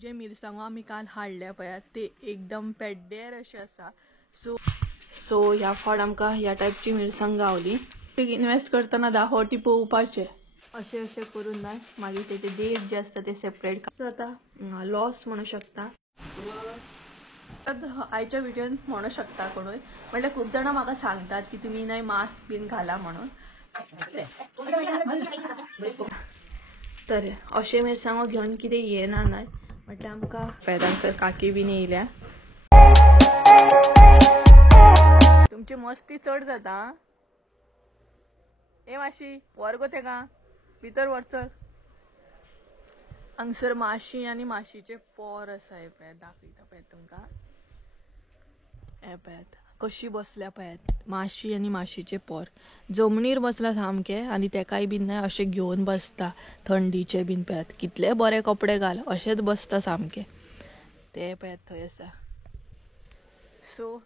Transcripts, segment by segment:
जे मिरसांगो आमी काल हाडल्या पळयात ते एकदम पेड्डेर अशे आसा. सो ह्या फावट आमकां ह्या टायपची मिरसांग गावली. इन्वेस्ट करतना दाखोवटी पोवपाचे अशें अशें करून ना मागीर तेचे देठ जे आसता ते सेपरेट जाता. लॉस म्हणू शकता. आयच्या व्हिडिओन म्हणू शकता कोणूय, म्हटल्यार खूप जाणां म्हाका सांगतात की तुमी नाही मास्क बीन घाला म्हणून. तर अशे मिरसांगो घेवन कितें येना नाय म्हटल्यार आमकां पेदांसर काकी बीन येयल्या. तुमची मस्ती चड जाता. ए माशी वर गो तेका भितर वर चल. हांगसर माशी आनी माशीचे पोर आसा. हे पळयात दाखयता पळयात तुमकां. हे पळयात कशी बसल्या पळयात माशी आनी माशीचे पोर जमनीर बसला सामके आनी तेकाय बीन ना अशे घेवन बसता. थंडीचे बीन पळयात कितले बरे कपडे घाल अशेच बसता सामके. ते पळयात थंय आसा. सो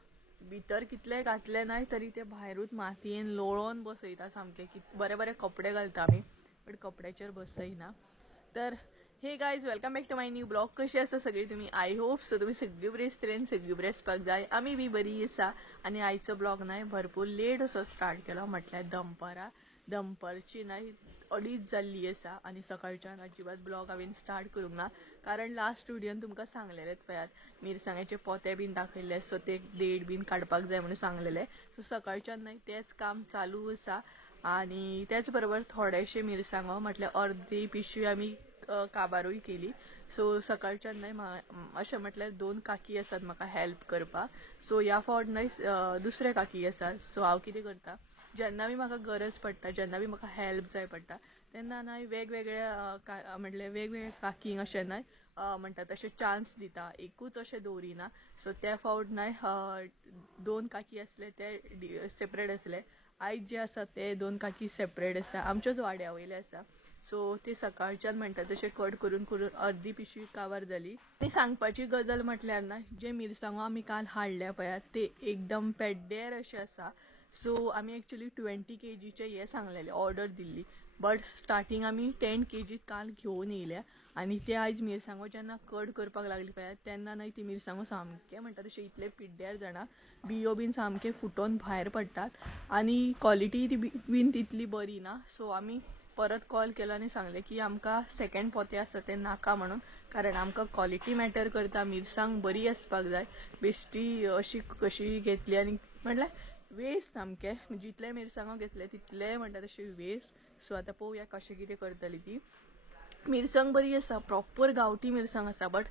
भितर कितले घातले नाय तरी ते भायरूच मातयेन लोळोन बसयता सामके. बरे बरे कपडे घालता आमी बट कपड्याचेर बसयना. तर हे guys welcome back to my new blog. कशी आसा सगळी तुमी? आय होप सो तुमी सगळी बरी तरेन सगळी बरी आसपाक जाय. आमी बी बरी आसा. आनी आयचो ब्लॉग नाय भरपूर लेट असो स्टार्ट केलो म्हटल्यार दनपारची नाय 2:30 जाल्ली आसा आनी सकाळच्यान अजिबात ब्लॉग हांवें स्टार्ट करूंक ना. कारण लास्ट व्हिडिओन तुमकां सांगलेलेच पळयात मिरसांग्याचे पोते बीन दाखयले. सो ते देठ बीन काडपाक जाय म्हणून सांगलेले. सो सकाळच्यान नाय तेच काम चालू आसा. आनी त्याच बरोबर थोडेशे मिरसांगो म्हटल्यार अर्धी पिशवी आमी काबारूय केली. सो सकाळच्यान नाय अशें म्हटल्यार 2 काकी आसात म्हाका हेल्प करपाक. सो ह्या फावट नाय दुसरे काकी आसात. सो हांव कितें करता जेन्ना बी म्हाका गरज पडटा जेन्ना बी म्हाका हेल्प जाय पडटा तेन्ना नाय वेगवेगळ्या म्हटल्यार वेगवेगळ्या काकींक अशें नाय म्हणटा तशें चान्स दिता. एकूच अशें दवरिना. सो त्या फावट नाय 2 काकी आसले ते सेपरेट आसले. आयज जे आसा ते 2 काकी सेपरेट आसा. आमच्याच वाड्या वयले आसा. सो ते सकाळच्यान म्हणटा तशें कट करून अर्धी पिशवी काबार जाली. आनी सांगपाची गजाल म्हटल्यार ना जे मिरसांगो आमी काल हाडल्या पळयात ते एकदम पेड्डेर अशे आसा. सो आमी एक्चुअली 20 kgचे हे सांगलेले ऑर्डर दिल्ली बट स्टार्टींग आमी 10 kg काल घेवन येयल्या. आनी ते आयज मिरसांगो जेन्ना कट करपाक लागली पळयात तेन्ना नाय ती मिरसांगो सामके म्हणटा तशें इतले पिड्ड्यार जाणा बियो बीन सामके फुटोन भायर पडटात. आनी क्वॉलिटी बीन तितली बरी ना. सो आमी परत कॉल केलो आनी सांगले की आमकां सेकंड पोते आसा ते नाका म्हणून. कारण आमकां क्वॉलिटी मॅटर करता. मिरसांग बरी आसपाक जाय. बेश्टी अशी कशी घेतली आनी म्हटल्यार वेस्ट सामके. जितले मिरसांगो घेतले तितले म्हणटा तशें वेस्ट. सो आतां पळोवया कशें कितें करतली ती. मिरसांग बरी आसा प्रॉपर गांवठी मिरसांग आसा बट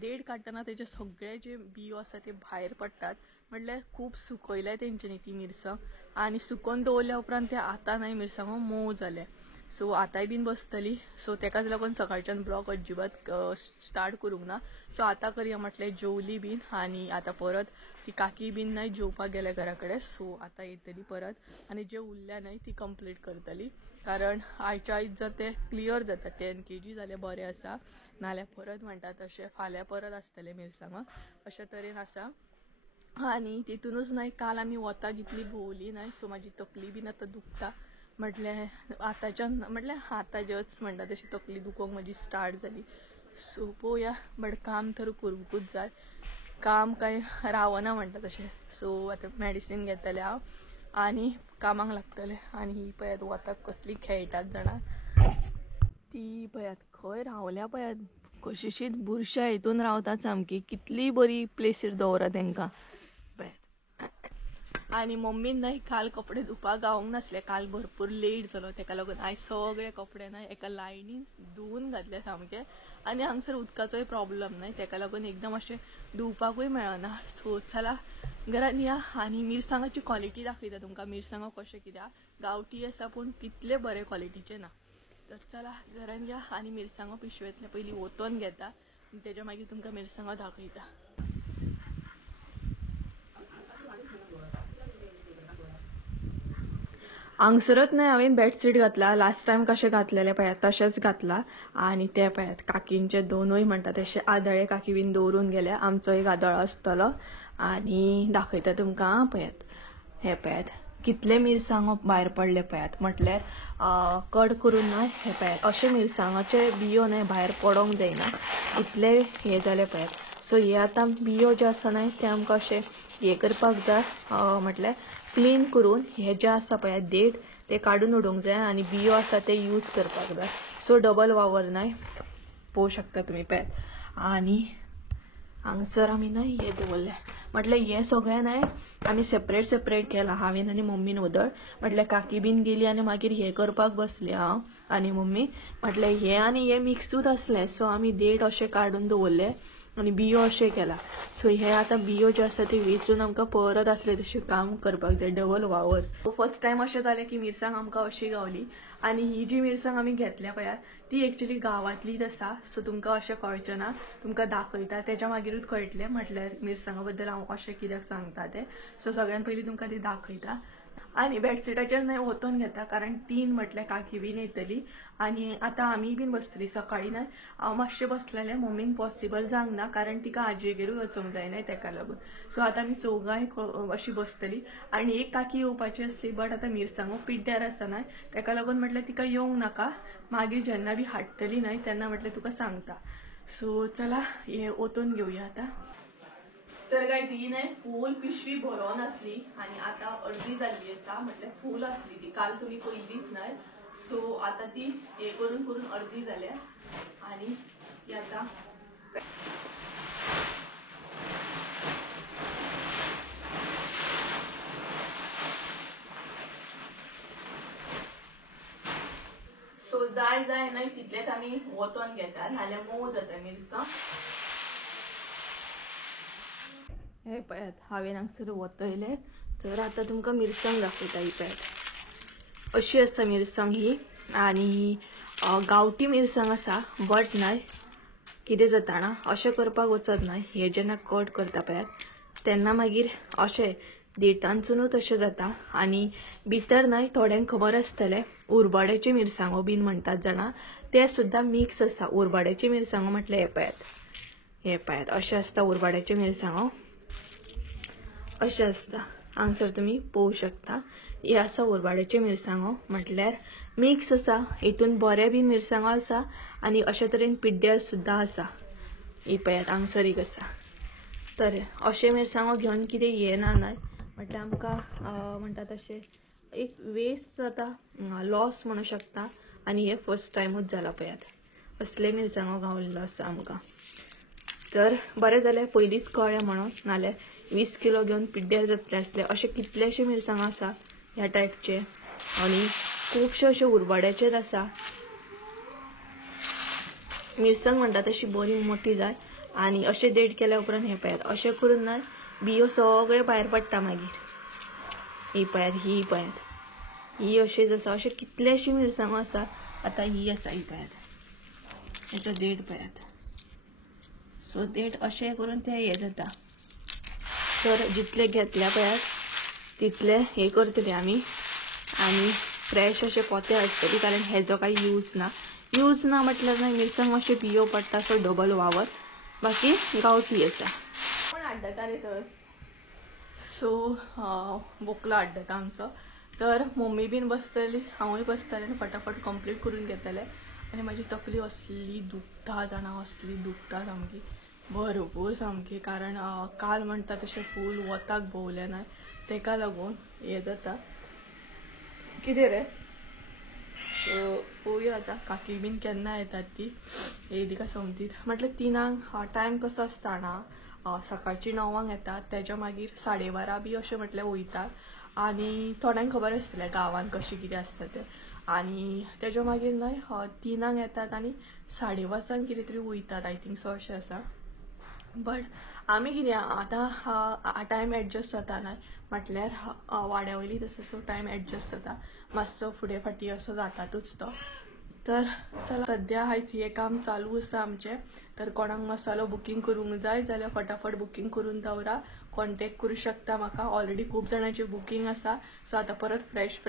देठ काडटना तेजे सगळे जे बियो आसा ते भायर पडटात. म्हटल्यार खूब सुकयल्या तेंच्यांनी ती मिरसांग आनी सुकोवन दवरल्या उपरांत ते आतां नाय मिरसांगो मोव जाले. सो आतांय बीन बसतली. सो तेकाच लागून सकाळच्यान ब्लॉग अजिबात स्टार्ट करूंक ना. सो आतां करया म्हटलें जेवली बीन आनी आतां परत ती काकी बीन नाय जेवपाक गेल्या घरा कडेन. सो आतां येतली परत आनी जे उरल्या नाय ती कंप्लीट करतली. कारण आयच्या आयज जर ते क्लियर जाता 10 kg जाल्यार बरें आसा. नाल्यार परत म्हणटा तशें फाल्यां परत आसतले मिरसांगो अशे तरेन आसा. आनी तितूनच नाय काल आमी वताक इतली भोंवली नाय. सो म्हाजी तकली बीन आतां दुखता. म्हटल्यार आतांच्यान म्हटल्यार आतांच्याच म्हणटा तशी तकली दुखोवंक म्हाजी स्टार्ट जाली. सो पळोवया बट काम तर करूंकूच जाय. काम काय रावना म्हणटा तशें. सो आतां मेडिसीन घेतलें हांव आनी कामाक लागतलें. आनी ही पळयात वताक कसली खेळटात जाणा ती पळयात खंय रावल्या पळयात कशीशीच बुरश्या हितून रावतात सामकी. कितली बरी प्लेसीर दवरा तेंकां पळयात. आनी मम्मीन नाय काल कपडे धुवपाक गावोंक नासले. काल भरपूर लेट जालो तेका लागून आयज सगळे कपडे नाय एका लायनीन धुवून घातले सामके. आनी हांगसर उदकाचोय प्रॉब्लम नाय तेका लागून एकदम अशें धुवपाकूय मेळना. सो चला घरान या आनी मिरसांगाची क्वॉलिटी दाखयता तुमकां. मिरसांगो कशे कित्याक गांवठी आसा पूण तितले बरे क्वॉलिटीचे ना. तर चला घरान या आनी मिरसांगो पिशवेंतले पयलीं ओतोन घेता आनी तेच्या मागीर तुमकां मिरसांगो दाखयता. हांगसरत नाय हांवें बेडशीट घातला. लास्ट टायम कशें घातलेले पळयात तशेंच घातला. आनी ते पळयात काकींचे दोनूय म्हणटा तशे आदळे काकी बीन दवरून गेल्या. आमचो एक आदळो आसतलो आनी दाखयता तुमकां. पळयात हे पळयात कितले मिरसांगो भायर पडले पळयात, म्हटल्यार कट करून ना हे पळयात अशे मिरसांगाचे बियो न्हय भायर पडोंक जायना इतले हे जाले पळयात। सो हे आतां बियो जे आसा न्हय ते आमकां अशे हे करपाक जाय, म्हटल्यार क्लीन करून हे जे आसा पळयात देठ ते काडून उडोवंक जाय आनी बियो आसा ते यूज करपाक जाय। सो डबल वावर न्हय पळोवंक शकता तुमी पळयात। आनी हांगसर आमी न्हय हे दवरले, म्हटल्यार हे सगळे न्हय आमी सेपरेट सेपरेट केला हांवें आनी मम्मीन उदळ। म्हटल्यार काकी बीन गेली आनी मागीर हे करपाक बसले हांव आनी मम्मी, म्हटल्यार हे आनी हे मिक्सूच आसले। सो आमी देठ अशे काडून दवरले आनी बियो अशे केला। सो हे आतां बियो जे आसा ते वेचून आमकां परत आसले तशें काम करपाक जाय, डबल वावर। फर्स्ट टायम अशें जालें की मिरसांग आमकां अशी गावली आनी ही जी मिरसांग आमी घेतल्या पळयात ती एक्चुअली गांवांतलीच आसा। सो तुमकां अशें कळचें ना, तुमकां दाखयता तेच्या मागीरूच कळटलें म्हटल्यार मिरसांगा बद्दल हांव अशें कित्याक सांगता तें। सो सगळ्यान पयलीं तुमकां ती दाखयता आनी बेडशीटाचेर न्हय ओतून घेता, कारण तीन म्हटल्यार काकी बीन येतली आनी आतां आमी बीन बसतली। सकाळी न्हय हांव मातशें बसलेलें, मम्मीक पॉसिबल जावंक ना कारण तिका आजयेगेरूय वचोंक जाय न्हय तेका लागून। सो आतां आमी चौगांय अशी बसतली आनी एक काकी येवपाची आसली, बट आतां मिरसांगो पिड्ड्यार आसा न्हय तेका लागून म्हटल्यार तिका येवंक नाका, मागीर जेन्ना बी हाडटली न्हय तेन्ना म्हटल्यार तुका सांगता। सो चला हे ओतून घेवया आतां। तर गायज ही न्हय फूल पिशवी भरोन आसली आनी आतां अर्दी जाल्ली आसा, म्हटल्यार फूल आसली ती काल तुमी पयलीच न्हय। सो आतां ती हे करून करून अर्दी जाल्या आनी ती आतां सो जाय जाय न्हय तितलेच आमी ओतोन घेतात, नाल्यार मोव जाता मिरसांग। हे पळयात हांवें हांगसर वतयले, तर आतां तुमकां मिरसांग दाखयता ही पळयात। अशी आसा मिरसांग ही आनी गांवठी मिरसांग आसा, बट न्हय कितें जाता ना अशें करपाक वचत न्हय, हे जेन्ना कट करता पळयात तेन्ना मागीर अशें देठांचुनूच अशें जाता आनी भितर न्हय थोड्यांक खबर आसतलें उरबाड्याचे मिरसांगो बीन म्हणटात जाणा ते सुद्दां मिक्स आसा। उरबाड्याचे मिरसांगो म्हटल्यार हे पळयात अशें आसता उरबाड्याचे मिरसांगो, अशें आसता। हांगसर तुमी पळोवंक शकता हे आसा उरबाड्याचे मिरसांगो, म्हटल्यार मिक्स आसा, हितून बरे बीन मिरसांगो आसा आनी अशे तरेन पिड्ड्यार सुद्दां आसा। ही पळयात हांगसर एक आसा। तर अशे मिरसांगो घेवन कितें हे ना न्हय, म्हटल्यार आमकां म्हणटा तशें एक वेस्ट जाता, लॉस म्हणूं शकता आनी हे फर्स्ट टायमूच जाला पळयात असले मिरसांगो गावल्लो आसा आमकां। तर बरें जालें पयलींच कळ्ळें म्हणून, नाल्यार 20 किलो घेवन पिड्ड्यार जातले आसले। अशे कितलेशे मिरसांगो आसा ह्या टायपचे आनी खुबशे अशे उरबाड्याचेच आसा। मिरसांग म्हणटा तशी बरी मोठी जाय आनी अशे देठ केल्या उपरांत हे पळयात अशें करून ना बियो सगळे भायर पडटा मागीर। ही पळयात ही अशीच आसा, अशे कितलेशे मिरसांगो आसा। आतां ही आसा ही पळयात, हेचो देठ पळयात। सो देठ अशें करून ते हे जाता। तर जितले घेतल्या पळयात तितले हे करतली आमी आनी फ्रेश अशे पोते हाडटली, कारण हेजो काही यूज ना म्हटल्यार न्हय मिरसांग मातशे बियो पडटा। सो डबल वावर, बाकी गांवठी आसा। कोण हाडटा रे तर? सो बोकला हाडटा आमचो। तर मम्मी बीन बसतली, हांवूय बसतलें आनी फटाफट कंप्लीट करून घेतलें आनी म्हाजी तकली असली दुखता जाणा, असली दुखता सामकी भरपूर सामकी, कारण काल म्हणटा तशें फूल वताक भोंवलें न्हय तेका लागून हे जाता। कितें रे? सो पळोवया आतां काकी बीन केन्ना येतात ती, येयली काय समतीत। म्हटल्यार 3 टायम कसो आसता ना, सकाळची 9 येतात, तेच्या मागीर 12:30 बी अशें म्हटल्यार वयतात आनी थोड्यांक खबर आसतलें गांवांत कशें कितें आसता तें। आनी तेच्या मागीर न्हय 3 येतात आनी 5:30 कितें तरी वयतात, आय थिंक सो अशें आसा। बट आमी कितें आतां टायम एडजस्ट जाता न्हय, म्हटल्यार वाड्या वयलीच आसा। सो टायम एडजस्ट जाता, मातसो फुडें फाटीं असो जातातूच तो। तर चला सद्या आयज हे काम चालू आसा आमचें। तर कोणाक मसालो बुकींग करूंक जाय जाल्यार फटाफट बुकींग करून दवरा, कॉन्टेक्ट करूं शकता म्हाका। ऑलरेडी खूब जाणांची बुकींग आसा, सो आतां परत फ्रेश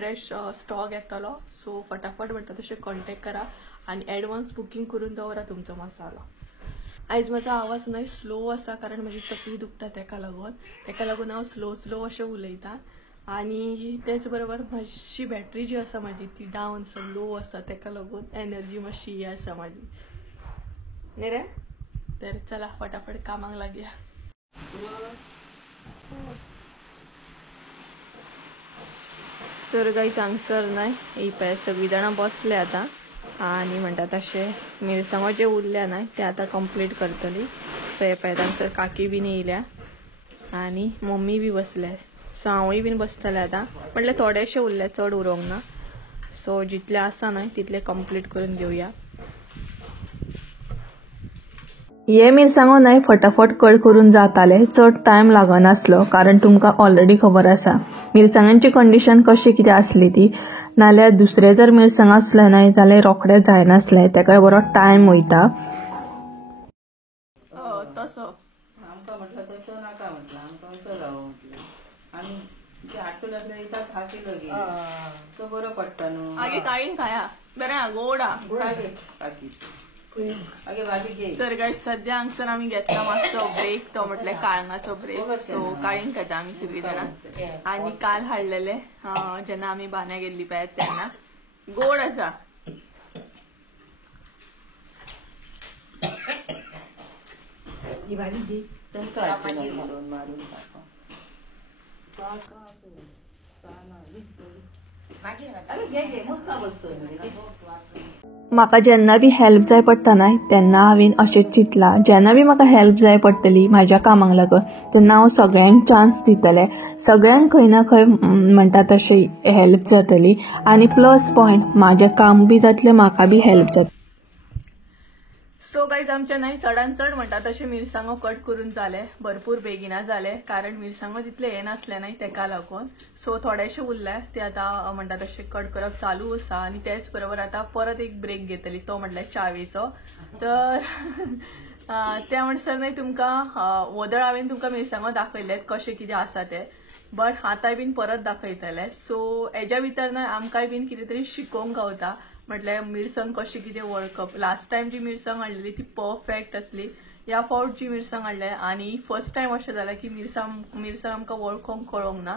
स्टॉक येतलो। सो फटाफट म्हणटा तशें कॉन्टेक्ट करा आनी एडवान्स बुकींग करून दवरा तुमचो मसालो। आयज म्हाजो आवाज न्हय स्लो आसा, कारण म्हजी तकली दुखता तेका लागून हांव स्लो अशें उलयतां आणि त्याच बरोबर मातशी बॅटरी जी आसा माझी ती डावन आसा, लो आसा, ताका लागून एनर्जी मातशी ही आसा माझी न्ही रे. तर चला फटाफट कामाक लागया. तर काही चांगसर नाही ही पळय सगळी जाणां बसले आता आणि म्हणटा तशें मिरसांगो जे उरल्या नाही ते आता कंप्लीट करतली. सो हे पळय तांगसर काकी बीन येयल्या आणि मम्मी बी बसल्या. सो हांवूय बीन बसतलें आता. म्हटल्यार थोडेशे उरले, चड उरोंक ना. सो जितले आसा न्हय तितले कंप्लीट करून घेवया. हे मिरसांगो न्हय फटाफट कट करून जाताले, चड टायम लागनासलो कारण तुमकां ऑलरेडी खबर आसा मिरसांगांची कंडिशन कशी कितें आसली ती. नाल्यार दुसरे जर मिरसांग आसले न्हय जाल्यार रोखडे जायनासले, ताका बरो टायम वयता. तसो आमकां म्हटलं तसो नाका म्हटलं, आमकां असो जावो म्हटलं. आनी जे हाडटलो आसले इताच हा किलो घे, तो बरो पडटा न्हू. आगे काळींग खाया बरें गोडा आगे बाकी आगे भाजी घे. तर काय सध्या हांगसर आमी घेतला मातसो ब्रेक, तो म्हटल्यार काळंगाचो ब्रेक. सो काळींग खाता आमी सगळीं जाणां. आनी काल हाडलेले जेन्ना आमी बान्या गेल्ली पळय तेन्ना गोड आसा. ही भाजी घे, तांकां हाडून मारून टाको. अरे घे घे, मस्त बसतो. म्हाका जेन्ना बी हेल्प जाय पडटा न्हय तेन्ना हांवें अशेंच चिंतलां, जेन्ना बी म्हाका हेल्प जाय पडटली म्हाज्या कामाक लागून तेन्ना हांव सगळ्यांक चान्स दितलें. सगळ्यांक खंय ना खंय म्हणटा तशी हेल्प जातली आनी प्लस पॉयंट म्हाजें काम बी जातलें, म्हाका बी हेल्प जातली. सो गायज आमचे न्हय चडान चड म्हणटा तशें मिरसांगो कट करून जाले, भरपूर बेगिना जाले कारण मिरसांगो तितले हे नासले न्हय तेका लागून. सो थोडेशे उरले ते आतां म्हणटा तशें कट करप चालू आसा. आनी तेच बरोबर आतां परत एक ब्रेक घेतली, तो म्हटल्यार च्यावेचो. तर त्या म्हणसर न्हय तुमकां वदळ हांवें तुमकां मिरसांगो दाखयलेत कशें कितें आसा ते, बट आतां बीन परत दाखयतले. सो हेज्या भितर न्हय आमकांय बीन कितें तरी शिकोवंक गावता, म्हटल्यार मिरसांग कशी कितें वळखप. लास्ट टायम जी मिरसांग हाडलेली ती परफेक्ट असली, ह्या फावट जी मिरसांग हाडले आनी फर्स्ट टायम अशें जालें की मिरसांग आमकां वळखोंक कळोंक ना.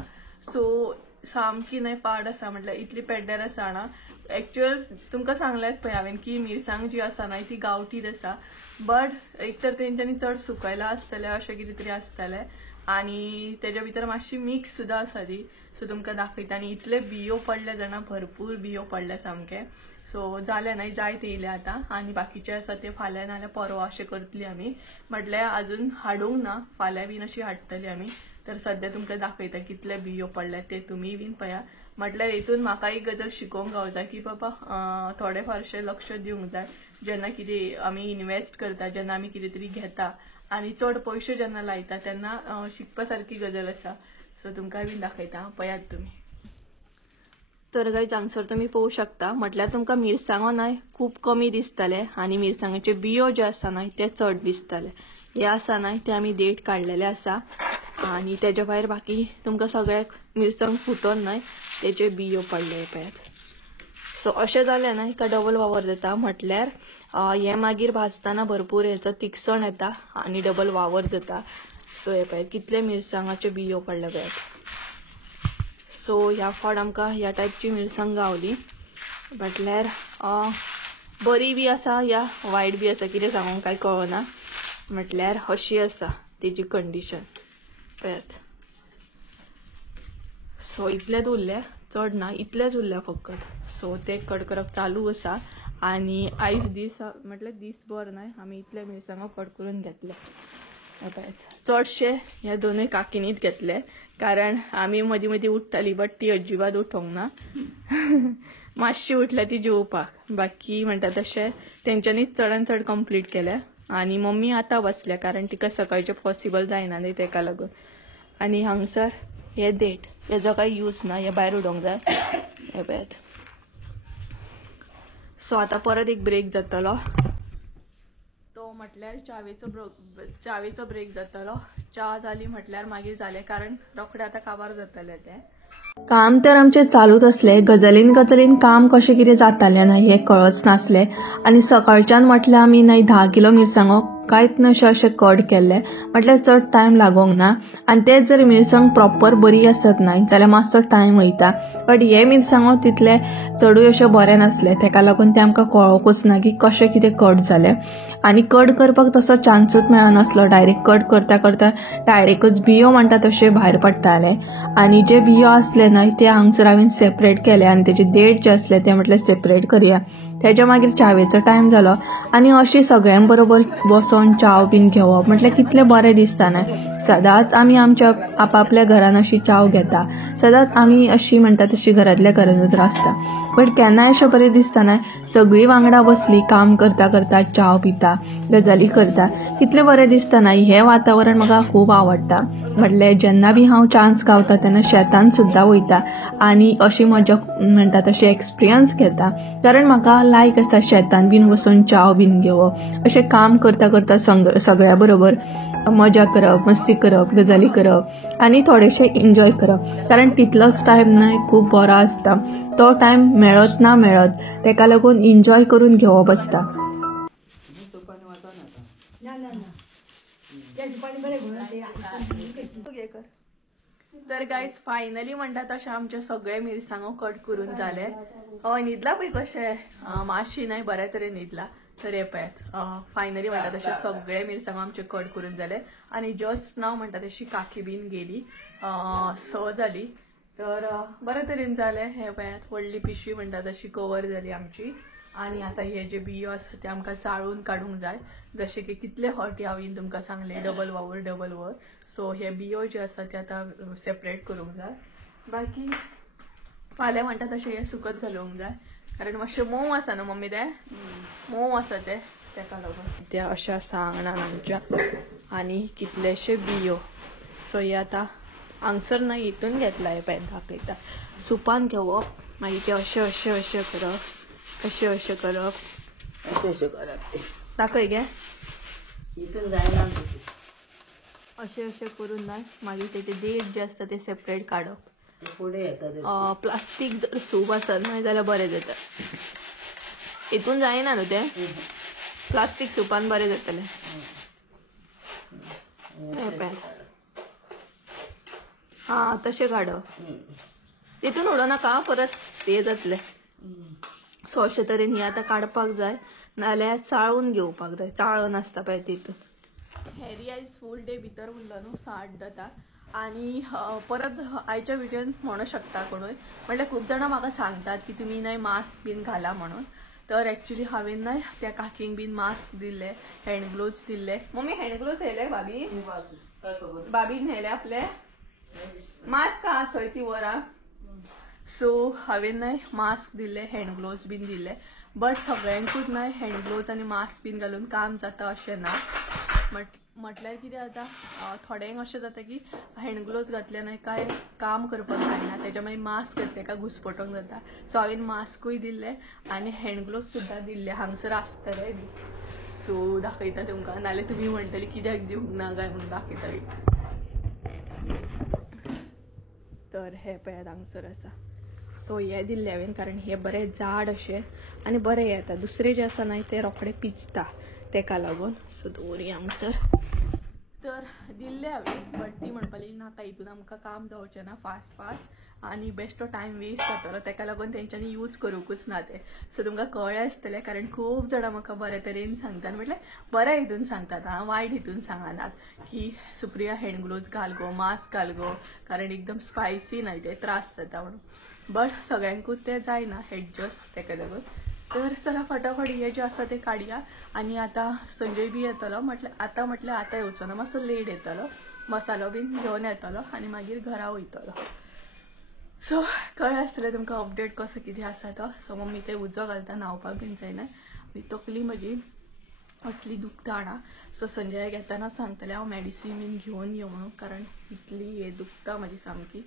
सो सामकी न्हय पाड आसा, म्हटल्यार इतली पेड्डेर आसा ना. एक्चुअल तुमकां सांगलेंच पळय हांवें की मिरसांग जी आसा न्हय ती गांवठीच आसा, बट एक तर तेंच्यांनी चड सुकयला आसतलें अशें कितें तरी आसतलें आनी तेज्या भितर मातशी मिक्स सुद्दां आसा ती. सो तुमकां दाखयता. आनी इतले बियो पडले जाणा, भरपूर बियो पडले सामके. सो जाले न्हय जायत येयले आतां आनी बाकीचे आसा ते फाल्यां नाल्यार परवा अशें करतली आमी. म्हटल्यार अजून हाडूंक ना, फाल्यां बीन अशी हाडटली आमी. तर सध्या तुमकां दाखयता कितले बियो पडले ते तुमी बीन पळया. म्हटल्यार हेतून म्हाका एक गजाल शिकोवंक गावता की बाबा थोडे फारशे लक्ष दिवंक जाय जेन्ना कितें आमी इन्वेस्ट करता, जेन्ना आमी कितें तरी घेता आनी चड पयशे जेन्ना लायता तेन्ना शिकपा सारकी गजाल आसा. सो तुमकां बीन दाखयता, पळयात तुमी. तर गायज हांगसर तुमी पळोवंक शकता, म्हटल्यार तुमकां मिरसांगो न्हय खूब कमी दिसतले आनी मिरसांगेचे बियो जे आसा न्हय ते चड दिसतले. हे आसा न्हय ते आमी देठ काडलेले आसा आनी तेज्या भायर बाकी तुमकां सगळ्याक मिरसांग फुटोन न्हय तेजे बियो पडले पळयात. सो अशें जालें न्हय का डबल वावर जाता, म्हटल्यार हे मागीर भाजतना भरपूर हेचो तिखसण येता आनी डबल वावर जाता. सो हे पळयात कितले मिरसांगाचे बियो पडले पळयात. सो ह्या फावट आमकां ह्या टायपची मिरसांग गावली, म्हटल्यार बरी बी आसा या वायट बी आसा कितें सांगूंक कांय कळना. म्हटल्यार अशी आसा तेजी कंडिशन पळयात. सो इतलेच उरले, चड ना, इतलेच उरले फकत. सो ते कट करप चालू आसा आनी आयज दीस म्हटल्यार दीसभर न्हय आमी इतले मिरसांगो कट करून घेतले. चडशे ह्या दोनूय काकीनीच घेतले कारण आमी मदीं मदीं उठताली बट ती अजिबात उठोंक ना. मातशी उठल्या ती जेवपाक, बाकी म्हणटा तशें तेंच्यांनीच चडान चड कंप्लीट केल्या. आनी मम्मी आतां बसल्या कारण तिका सकाळचें पॉसिबल जायना न्ही तेका लागून. आनी हांगसर हे देठ, हेजो कांय यूज ना, हे भायर उडोवंक जाय हे पळयात. सो आतां परत एक ब्रेक जातलो, तो म्हटल्यार च्यावेचो ब्रेक जातलो. च्या जाली म्हटल्यार मागीर जालें कारण रोखडें आतां काबार जातलें तें. काम तर आमचे चालूच असले, गजलीन काम कशें कितें जातालें नाही हे कळच नासले. आणि सकाळच्यान म्हटल्यार आमी नाही 10 किलो मिरसांगो कांयच नशे अशें कट केल्ले, म्हटल्यार चड टायम लागोंक ना. आणि तेच जर मिरसांग प्रॉपर बरी आसत नाही जाल्यार मातसो टायम वयता. बट हे मिरसांगो तितले चडूय अशे बरे नासले, तेका लागून ते आमकां कळोकूच ना की कशें कितें कट जाले. आणि कट करपाक तसो चान्सूच मेळनासलो. डायरेक्ट कट करता करता डायरेक्टच बियो म्हणटा तशे भायर पडटाले. आणि जे बियो असले न्हय ते हांगसर हांवें सेपरेट केले आणि तेचे देठ जे असले ते म्हटल्यार सेपरेट करया. तेच्या मागीर चावेचो टायम जालो आणि अशी सगळ्यां बरोबर बसोन चाव बीन घेवप म्हटल्यार कितलें बरें दिसता न्हय. सदांच आमी आमच्या आपापल्या घरान अशी चाव घेता, सदांच आमी अशी म्हणटा तशी घरातल्या घरानूच आसता. बट केन्नाय अशें बरें दिसता न्हय, सगळीं वांगडा बसली काम करता करता चाव पिता, गजाली करता, कितलें बरें दिसता न्हय. हें वातावरण म्हाका खूब आवडटा. म्हटल्यार जेन्ना बी हांव चान्स गावता तेन्ना शेतान सुद्दां वयता आणि अशी मजा म्हणटा तशी एक्सपिरियन्स घेता. कारण म्हाका लायक आसा शेतान बीन वचून चाव बीन घेवप, अशें काम करता करता सगळ्या बरोबर मजा करप, मस्ती करप, गजाली करप आणि थोडेशें एन्जॉय करप. कारण तितलोच टायम न्हय खूब बरो आसता. तो टायम मेळत ना मेळत, तेका लागून एन्जॉय करून घेवप आसता. तर गाईज फायनली म्हणटा तशें आमचे सगळे मिरसांगो कट करून जाले. न्हिदला पळय कशें मातशी नाही बऱ्या तरेन न्हिदला. तर हे पळयात फायनली म्हणटा तशें सगळे मिरसांगो आमचे कट करून जाले. आणि जस्ट नाव म्हणटा तशी काकी बीन गेली, 6 जाली. तर बऱ्या तरेन जाले. हे पळयात व्हडली पिशवी म्हणटा तशी कवर जाली आमची. आणि आता हे जे बियो आसा ते आमकां चाळून काडूंक जाय. जशें की कितले फावटी हांवें तुमकां सांगले डबल वावर. सो हे बियो जे आसा ते आतां सेपरेट करूंक जाय. बाकी फाल्यां म्हणटा तशें हे सुकत घालूंक जाय, कारण मातशें मोव आसा न्हू मम्मी, ते मोव आसा ते तेका लागून ते अशा सांगणान आमच्या. आणि कितलेशे बियो. सो हे आतां हांगसर ना हितून घेतला, हे पळय दाखयता. सुपान घेवप, मागीर ते अशें अशें अशें करप, अशें अशें करप, अशें अशें करप. दाखय गे. हितून जायना अशें अशें करून ना मागीर तेचे देठ जे आसता ते सेपरेट काडप. फुडें येता प्लास्टीक जर सूप आसत न्हय जाल्यार बरें जाता. हितून जायना न्हू ते, प्लास्टीक सुपान बरें जातलें. हा तशें काडप. तितून उडो नाका, परत हे जातलें. सो अशे तरेन ही आतां काडपाक जाय, नाल्यार चाळून घेवपाक जाय. चाळण आसता पळय तितून. हेरी आयज फूल डे भितर उरलो न्हू, 8 जाता. आणि परत आयच्या व्हिडिओन म्हणू शकता कोणूय, म्हटल्यार खूब जाणां म्हाका सांगतात की तुमी नाही मास्क बीन घाला म्हणून. तर एक्चुअली हांवें नाही त्या काकींक बीन मास्क दिल्ले, हँड ग्लोव्स दिल्ले. मम्मी हँड ग्लोव्स येयले भाभी, भाभीन न्हेले आपले मास्क आहा थंय ती वरा. सो हांवें नाही मास्क दिल्ले, हँड ग्लोव्स बीन दिल्ले. बट सगळ्यांकूच नाही हँड ग्लोव्स आनी मास्क बीन घालून काम जाता अशें ना. म्हटल्यार कितें जाता, थोड्यांक अशें जाता की हँड ग्लोव्स घातले न्हय काय काम करपाक जायना, तेच्या मागीर मास्क घातले काय घुसपटोंक जाता. सो हांवें मास्कूय दिल्ले आनी हँड ग्लोव्स सुद्दां दिल्ले. हांगसर आसतले बी. सो दाखयता तुमकां, नाल्यार तुमी म्हणटली कित्याक दिवंक ना काय म्हणून दाखयता बी. तर हे पळयात हांगसर आसा. सो हे दिल्ले हांवें कारण हे बरें जाड अशें आनी बरें येता. दुसरे जे आसा न्हय ते रोखडे पिचता, तेका लागून. सो दवरी हांगसर. तर दिल्ले हांवें, बट ती म्हणपाली नाका हितून आमकां काम जावचें ना फास्ट आनी बेश्टो टायम वेस्ट जातलो, तेका लागून तेंच्यांनी यूज करूंकूच ना ते. सो तुमकां कळ्ळें आसतलें, कारण खूब जाणां म्हाका बरे तरेन सांगतात, म्हटल्यार बऱ्या हितून सांगतात, वायट हितून सांगनात की सुप्रिया हँड ग्लोव्स घाल गो, मास्क घाल गो, कारण एकदम स्पायसी न्हय ते त्रास जाता म्हणून. बट सगळ्यांकूच ते जायना एडजस्ट, तेका लागून. तर चला फटाफट हे जे आसा ते काडया. आणि आता संजय बी येतलो, म्हटल्यार आता येवचो ना, मातसो लेट येतलो. मसालो बीन घेवन येतलो आनी मागीर घरा वयतलो. सो कळ्ळें आसतलें तुमकां अपडेट कसो कितें आसा तो. सो मम्मी ते उजो घालता, न्हावपाक बीन जायना. तकली म्हजी असली दुखता ना. सो संजय घेताना सांगतले हांव मेडिसीन बीन घेवन यो म्हणून, कारण इतली हे दुखता म्हजी सामकी.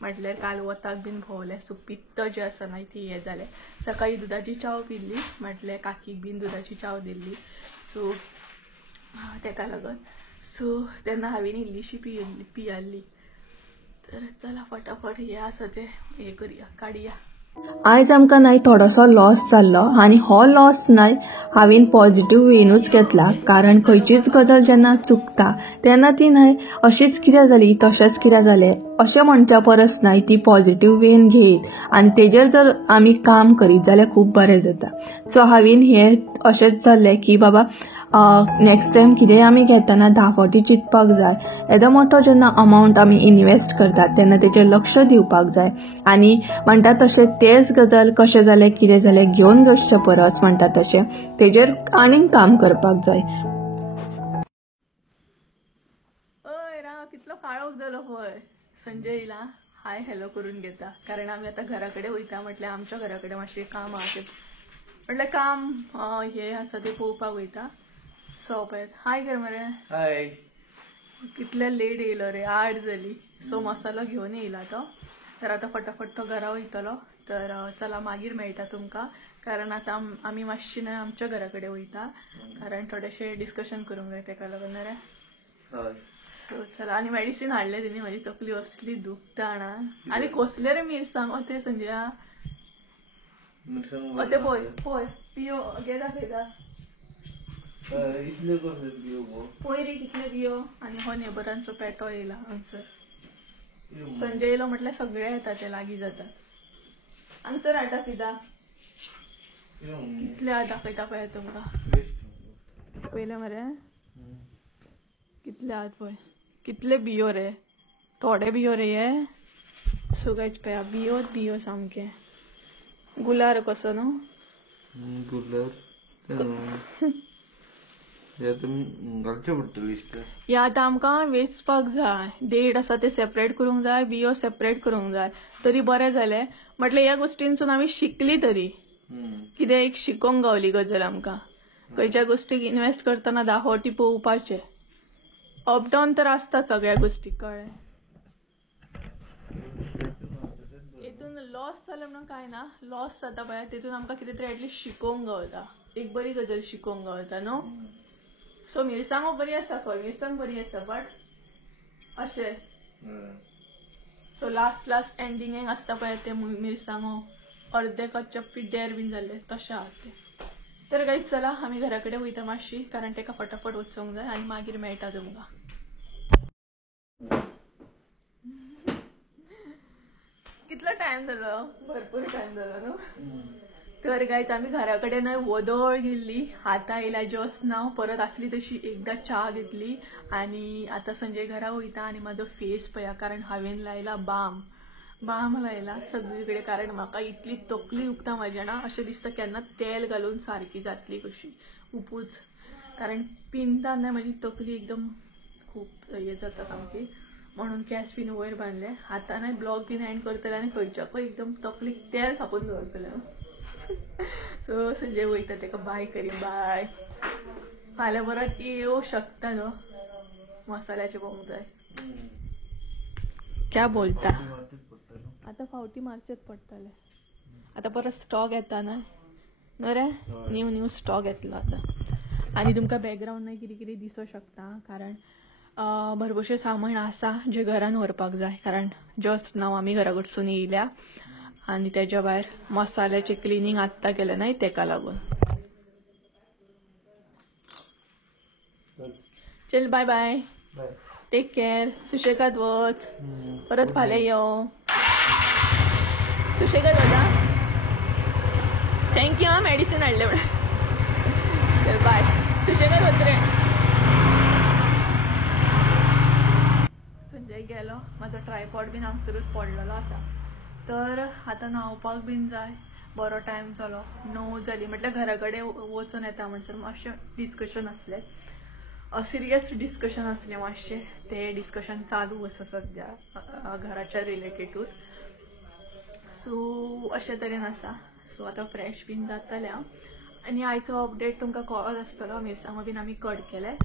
म्हटल्यार काल वताक बीन भोंवलें, सो पित्त जे आसा न्हय ती हे जालें. सकाळी दुधाची चाव पिल्ली, म्हटल्यार काकीक बीन दुधाची चाव दिल्ली. सो तेका लागून. सो तेन्ना हांवें इल्लीशी पियाल्ली. तर चला फटाफट हे आसा ते हे करूया काडया. आयज आमकां न्हय थोडोसो लॉस जाल्लो आनी हो लॉस न्हय हांवें पॉझिटिव्ह वेनूच घेतला, कारण खंयचीच गजाल जेन्ना चुकता तेन्ना ती न्हय अशीच कित्याक जाली तशेंच कित्याक जालें अशें म्हणच्या परस न्हय ती पॉझिटिव्ह वेन घेयत आनी तेजेर जर आमी काम करीत जाल्यार खूब बरें जाता. सो हांवें हें अशेंच जाल्लें की बाबा नेक्स्ट टायम कितेंय आमी घेतना 10 फावटी चिंतपाक जाय. येदो मोठो जेन्ना अमावंट आमी इन्वेस्ट करतात तेन्ना तेचेर लक्ष दिवपाक जाय आनी म्हणटा तशें तेच गजाल कशें जालें कितें जालें घेवन बसचे परस म्हणटा तशें तेजेर आनीक काम करपाक जाय. अय राव कितलो काळोख जालो पळय. संजय येयला, हाय हॅलो करून घेता, कारण आमी आतां घरा कडेन वयता. म्हटल्यार आमच्या घरा कडेन मातशें काम आहा, म्हटल्यार काम हे आसा ते पळोवपाक वयता. सो पळय हाय कर मरे. हाय. कितले लेट येयलो रे, 8 जाली. सो मसालो घेवन येयला तो, तर आतां फटाफट तो घरा वयतलो. तर चला मागीर मेळटा तुमकां, कारण आतां आमी मातशी न्हय आमच्या घरा कडेन वयता, कारण थोडेशें डिस्कशन करूंक जाय तेका लागून रे. सो चला. आनी मेडिसीन हाडले तिणी, म्हाजी तकली असली दुखता ना. आनी कसले रे मिरसांगो ते संजया, ते पळय पळय पियो घे दाखयता पळय रे कितले बियो. आनी हो नेबरांचो पेटो येयला हांगसर. संजय येयलो म्हटल्यार सगळे येता, ते लागीं जाता. हांगसर हाडटा कित्याक कितले दाखयता पळय तुमकां. पयले मरे कितले आहात पळय, कितले बियो रे, थोडे बियो रे हे. सो गायज पळया बियोच बियो सामके. गुलार कसो न्हू, हे आतां आमकां वेचपाक जाय. देठ आसा ते सेपरेट करूंक जाय, बियो सेपरेट करूंक जाय, तरी बरें जालें. म्हटल्यार ह्या गोष्टींसून आमी शिकली तरी कितें एक शिकोंक गावली गजाल आमकां. खंयच्या गोष्टीक इन्वेस्ट करतना 10 फावटी पळोवपाचें. अपडाऊन तर आसता सगळ्या गोष्टी, कळ्ळें. हेतून लॉस जालें म्हणून काय ना, लॉस जाता पळय तेतून आमकां कितें तरी एटलीस्ट शिकोंक गावता, एक बरी गजाल शिकोंक गावता न्हू. सो मिरसांगो बरी आसा, खंय मिरसांग बरी आसा, बट अशें. सो लास्ट एंडिंगेक आसता पळय ते मिरसांगो अर्दे कच्चे पिड्ड्यार बीन जाल्ले तशें आहा ते. तर गायज चला आमी घरा कडेन वयता मातशी, कारण तेका फटाफट वचूंक जाय आनी मागीर मेळटा तुमकां. कितलो टायम जालो, भरपूर टायम जालो न्हू. तर गायज आमी घरा कडेन वदळ गेल्ली, आतां येयला जस्ट नाव. परत आसली तशी एकदा च्या घेतली आनी आतां संजय घरा वयता. आनी म्हाजो फेस पळया, कारण हांवें लायला बाम लायला सगळी कडेन, कारण म्हाका इतली तकली दुखता म्हाजी जाणा. अशें दिसता केन्ना तेल घालून सारकी जातली कशी उपूच, कारण पिंता न्हय म्हाजी तकली एकदम खूब हे जाता सामकी. म्हणून केंस बीन वयर बांदले. आतां न्हय ब्लॉग बीन एंड करतले आनी खंयच्या खंय एकदम तकलीक तेल थापून दवरतले. सो संजय वयता, तेका बाय करी. बाय. फाल्यां परत येवं शकता न्हू, मसाल्याचे पळोवंक जाय. क्या बोलता, आतां फावटी मारचेच पडटले. आतां परत स्टॉक येता न्हय रे, न्यू स्टॉक येतलो आतां. आनी तुमकां बॅकग्रावंड न्हय कितें कितें दिसूं शकता, कारण भरपूरशें सामान आसा जे घरान व्हरपाक जाय, कारण जस्ट नाव आमी घरा कडसून येयल्या. आनी तेज्या भायर मसाल्याचें क्लिनींग आत्तां केलें न्हय तेका लागून. चल बाय बाय, टेक केअर. सुशेगाद वच, परत फाल्यां यो. सुशेगाद वचा. थँक्यू हा मेडिसीन हाडले म्हणून. चल बाय, सुशेगाद वच रे. संजय गेलो, म्हाजो ट्रायपॉड बीन हांगसरूच पडलेलो आसा. तर आतां न्हावपाक बीन जाय. बरो टायम जालो, 9 जाली. म्हटल्यार घरा कडेन वचून येता म्हणसर मातशें डिस्कशन आसलें, सिरियस डिस्कशन आसलें मातशें. ते डिस्कशन चालू आसा सद्या घराच्या रिलेटेडूच. सो अशें तरेन आसा. सो आतां फ्रेश बीन जातलें हांव. आनी आयचो अपडेट तुमकां कळत आसतलो. मिरसांगो बीन आमी कट केले.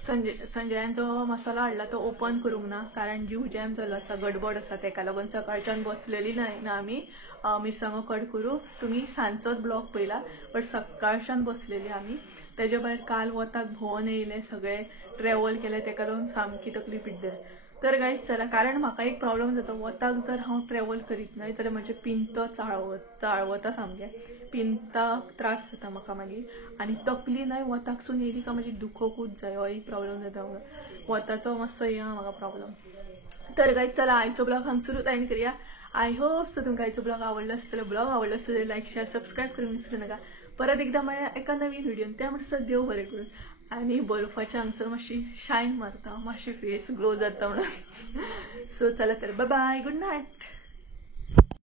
संजयान जो मसालो हाडला तो ओपन करूंक ना, कारण जीव जॅम जालो आसा, गडबड आसा, तेका लागून सकाळच्यान बसलेली ना आमी मिरसांगो कट करूं. तुमी सांजचोच ब्लॉग पयला, बट सकाळच्यान बसलेली आमी. तेज्या भायर काल वताक भोंवन येयले, सगळे ट्रॅवल केले, तेका लागून सामकी तकली पिड्ड्यार. तर गाईज चला, कारण म्हाका एक प्रॉब्लेम जाता, वताक जर हांव ट्रॅव्हल करीत नाही जाल्यार म्हजे पिंत चाळवता सामकें, पिंताक त्रास जाता म्हाका मागीर, आनी तकली नाही वताकसून येयली काय मागीर दुखोकूच जाय, हो एक प्रॉब्लेम जाता म्हाका, वताचो मातसो हे आहा म्हाका प्रॉब्लेम. तर गाईज चला, आयचो ब्लॉग हांगसरूच एंड करूया. आय होप सो तुमकां आयचो ब्लॉग आवडलो आसतलो. ब्लॉग आवडलो आसतलो लायक शेअर सबस्क्राईब करून विसरू नका. परत एकदा मेळ्या एका नवीन व्हिडिओन, त्या म्हणसर देव बरें करून. आणि बर्फाच्या हांगसर मातशी शायन मारता, मातशी फेस ग्लो जाता म्हणून. सो चला तर, बाय बाय, गुड नाईट.